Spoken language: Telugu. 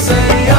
say